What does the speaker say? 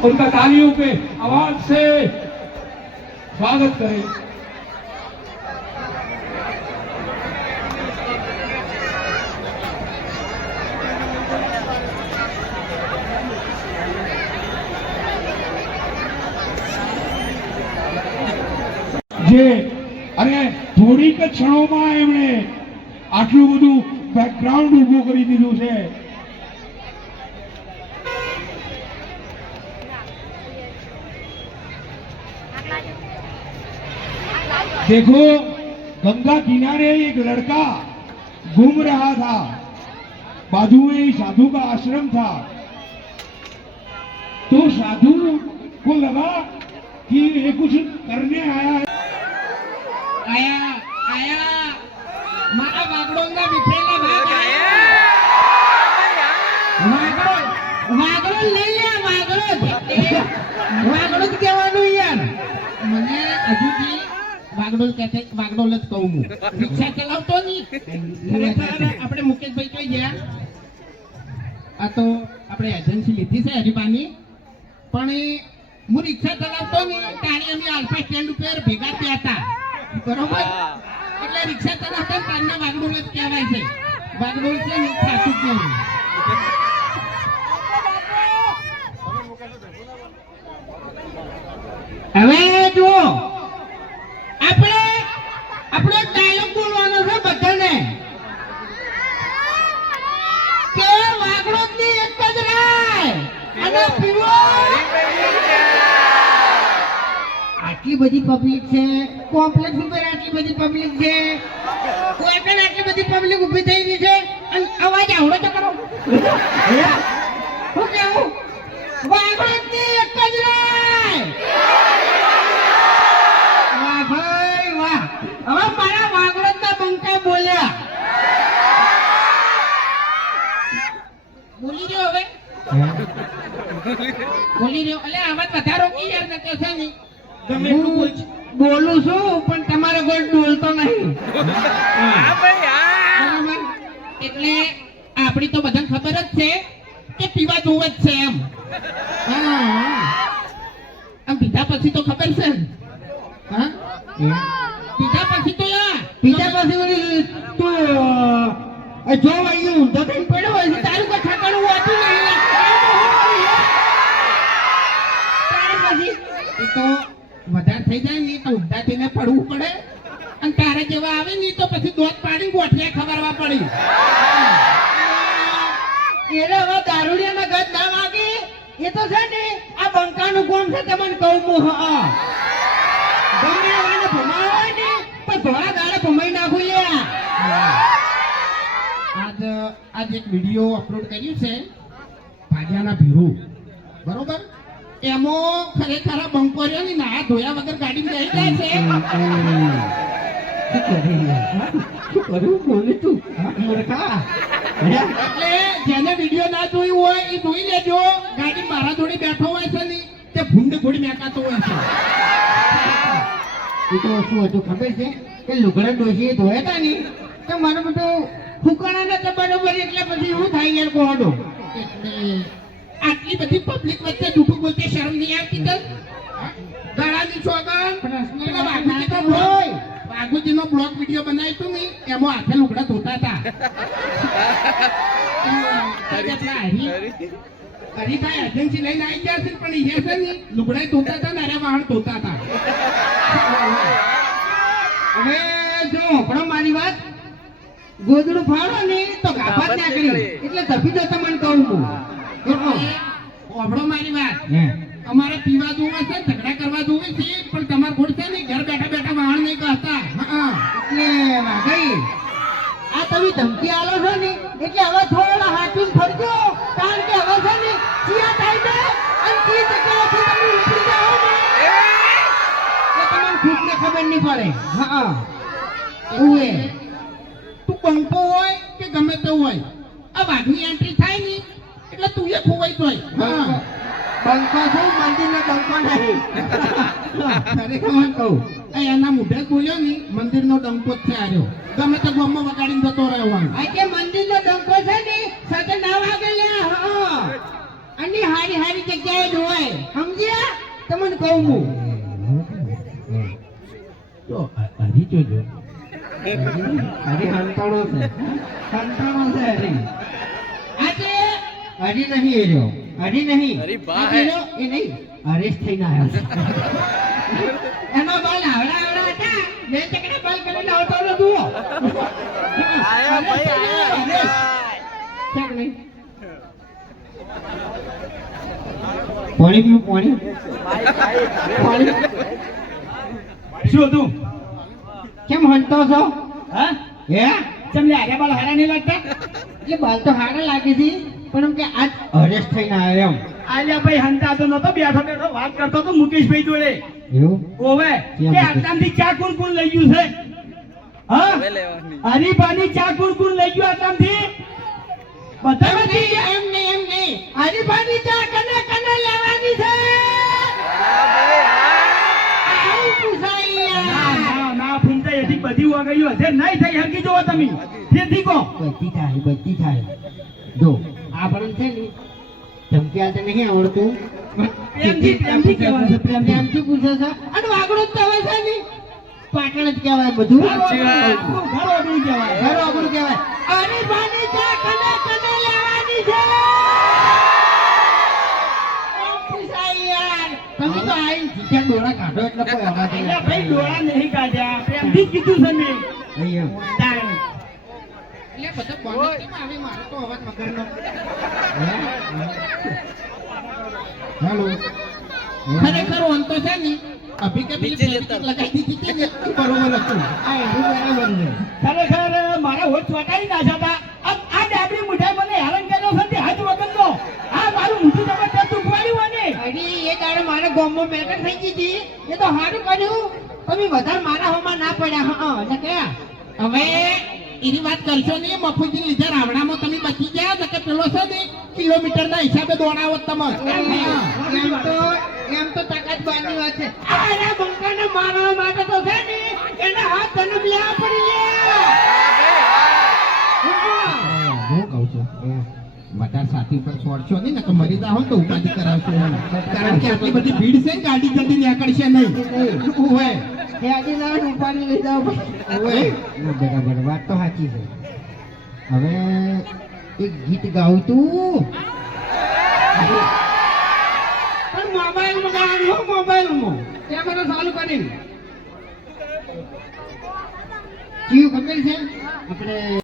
उनका तालियों पे आवाज से स्वागत करें જે અને થોડીક જ ક્ષણોમાં એમણે આટલું બધું બેકગ્રાઉન્ડ ઊભું કરી દીધું છે देखो गंगा किनारे एक लड़का घूम रहा था बाजू में ही साधु का आश्रम था तो साधु को लगा कि ये कुछ करने आया है આયા આયા મારા વાગડોના વિફરેલા ભાગ આયા વાગડો વાગડો લઈ લે વાગડો વાગડો જ જ કહેશે વાગડો જ કહું હું. રિક્ષા ચલાવતો નહીં. આપણે મુકેશભાઈ જોઈ ગયા? આ તો આપણે એજન્સી લીધી છે હરીબાની. પણ હું રિક્ષા ચલાવતો નહીં. ત્યારે અમે આલ્ફા સ્ટેન્ડ ઉપર ભેગા થયા હતા. બરોબર? એટલે રિક્ષા ચલાવતા તારના વાગડોળ જ કહેવાય છે. વાગડોળ છે ને સાચું જ હવે જુઓ આપણે આપણો ડાયલોગ બોલવાનો છે બધાને કે વાગડો ની એક જ રાય અને પીવો આટલી બધી પબ્લિક છે. કોમ્પ્લેક્સ ઉપર આટલી બધી પબ્લિક છે. કોઈ પણ આટલી બધી પબ્લિક ઊભી થઈ ગઈ છે. અને અવાજ આવડો તો કરો શું કેવું વાગડની એક જ રાય વાહ ભાઈ વાહ હવે મારા વાગડના બંકા બોલ્યા બોલી રહ્યો હવે બોલી રહ્યો. એટલે આવાજ વધારો કે યાર નતો છે નહીં ગમે એટલું બોલ. બોલું છું પણ તમારો કોઈ ડોલતો નહીં? એટલે આપણી તો બધાને ખબર જ છે કે પીવા જોવે જ છે એમ. હા. આમ પીધા પછી તો ખબર છે હા? પીધા પછી તો યા પીધા પછી તું જો અહીંયા ઊંધો થઈને પડ્યો હોય તારું કોઈ ઠકાણું હોતું નહીં તારે પછી એ તો વધારે થઈ જાય ને તો ઊંધા થઈને પડવું પડે. અને તારે જેવા આવે ને તો પછી દોત પાડી ગોઠિયા ખબરવા પડી. એને હવે દારૂડિયાના ગત ના વાગે? એ તો છે ને આ બંકાનું કોમ છે તમને કહું હું હા. ગમે એવાને ભમાવા હોય ને પણ ધોળા દાડે ભમાઈ નાખું લ્યા. આજ આજ એક વીડિયો અપલોડ કર્યું છે ભાજ્યાના ભીરુ. બરોબર? એમાં ખરેખર આ ની ને ધોયા વગર ગાડી બેસી જાય છે. એટલે જેને વીડિયો ના જોયું હોય એ જોઈ લેજો. ગાડી મારા જોડે બેઠો હોય છે ને તે ભૂંડ થોડી મેકાતો હોય છે. એ તો શું હતું ખબર છે? કે લુગડા ડોશી ધોયા હતા ને તો મારું બધું ફૂકાણા નતા બરોબર એટલે પછી એવું થાય યાર કોહડો એટલે આટલી બધી પબ્લિક વચ્ચે જૂઠું બોલતે શરમ નહીં આવતી તને ગળાની પ્રશ્ન પેલા ના વાઘુજીનો થાય બ્લોગ વીડિયો બનાવ્યો તું ને એમાં હાથે લુગડા ધોતા હતા. હરીભાઈ એજન્સી લઈને આવી ગયા છે પણ એ છે ને લુગડા ધોતા હતા ને અરે વાહણ ધોતા હતા. હવે જો હમણાં મારી વાત ગોદડું ફાળો ને તો ગાભા ના કરી એટલે ધપી જતા મને કહું હું. એટલે ઓભળો મારી વાત. હે. અમારે પીવા જોવે છે ઝઘડા કરવા જોવે છે પણ તમારે ખોટ છે ને ઘર બેઠા બેઠા વાહણ નહીં કહેતા હા એટલે વાઘઈ આ તમે ધમકી આલો છો ને એટલે હવે થોડા હાથું ફરજો. કારણ કે હવે છે ને ચિયા થાય છે અને ચી જગ્યાએથી તમે ઉપડી જાઓ ને તમને ખુદને ખબર નહીં પડે. હા. ઓએ તું બંકો હોય કે ગમે તે હોય. આ વાઘની એન્ટ્રી થાય ને એટલે તું એ ખોવાઈ તો બંકો છું મંદિરનો બંકો નહીં ખરેખર હું કહું આ એના મુઢે બોલ્યો ને મંદિરનો ડંકો જ છે આર્યો ગમે તે ગોમમાં વગાડીને જતો રહેવાનો આ મંદિર નો ડંકો છે ને સાથે ના વાગે લે અને હારી હારી જગ્યાએ જ હોય તમને કહું હું તો હરી જોજો હરી હંતાણો છે હંતાણો છે હરી આજે હરી નહીં એ રહ્યો. હરી નહીં. અરે બા આ એ નહીં. હરેશ થઈને આવ્યો એમાં બાલ આવડા આવડા હતા. બે ચકડે બાલ કરીને આવતો હતો જુઓ. આયા ભાઈ આયા ચાલ નહીં પાણી પીવું પાણી પાણી શું હતું? કેમ હંતો છો? હા? હે? તમને આગળ બાલ હારા નહીં લાગતા? એટલે બાલ તો હારા લાગે છે. પણ એમ કે આજ અરેસ્ટ થઈને આવ્યો એમ. આલ્યા ભાઈ હંતા તો નતો બેઠો બેઠો વાત કરતો તો મુકેશભાઈ જોડે. એવું? ઓવે કે? આટલામથી ચા કોણ કોણ લઈ ગયું છે? હા? હવે પાની ચા કોણ કોણ લઈ ગયું આટલામથી? બધા એમ નહીં એમ નહીં એમ નહીં. હરીફાની ચા કને કને લેવાની છે? ના. ના ના બધી વગાડ્યું હશે. નહીં થઈ હરકી જોવો તમે. ફેરથી કહો. બધી થાય બધી થાય. જો આપણને છે ને ધમકી તો નહીં આવડતું. પ્રેમથી પ્રેમથી કહેવાય. છે પ્રેમથી પૂછે છે. અને વાગડો જ કહેવાય છે ને. પાટણ જ કહેવાય બધું. સાચી વાત. ઘર ઓગળું કહેવાય. ઘરોડું કહેવાય. અરે બાની ચા કને કને લેવાની છે. તમે તો આઈને જીત્યા ડોળા કાઢો એટલે કોઈ અવાજ નહીં ભાઈ ડોળા નહીં કાઢ્યા. પ્રેમથી કીધું છે મેં. અહીંયા. તારે. એટલે બધો બોનસ કેમ આવે મારો તો અવાજ મગરનો હેલો. ખરેખર ઓન તો છે ને અભી કે જતા. લગાવી દીધી ને. બરોબર હતું. આ એનું બરાબર છે. ખરેખર મારા હોઠ ચોટાડી નાખ્યા હતા આ આ ડાબરી મુઠાઈ મને હેરાન કર્યો છે તે હાથ વગરનો. આ મારું મોઢું તમે ઉખવાડ્યું હોય ને અરે એ દાડે મારે ગામમાં મેટર થઈ ગઈ હતી. એ તો સારું કર્યું. તમે વધારે મારા હોમાં ના પડ્યા. હા એટલે કયા હવે એની વાત કરશો નહીં મફુજી લીધે રાવણામાં તમે બચી ગયા ને કે પેલો છે ને કિલોમીટર ના હિસાબે દોડાવો તમે. એમ તો એમ તો તાકાત બહારની વાત છે. અરે બંકાને મારવા માટે તો છે ને એના હાથ લેવા પડી ગયા. હું કહું છું વધારે સાથી પર છોડશો નહીં ને તો મરી જાઓ તો ઉપાધિ કરાવશો કારણ કે આટલી બધી ભીડ છે ને ગાડી જલ્દી નીકળશે નહીં. હોય? યાદી ના ઉપાડી બરાબર વાત તો સાચી છે. હવે એક ગીત ગાઉં તું. મોબાઈલ મોબાઈલમાં ગાવાનું મોબાઈલમાં મને ચાલુ કરી. કયું ખબર છે? આપણે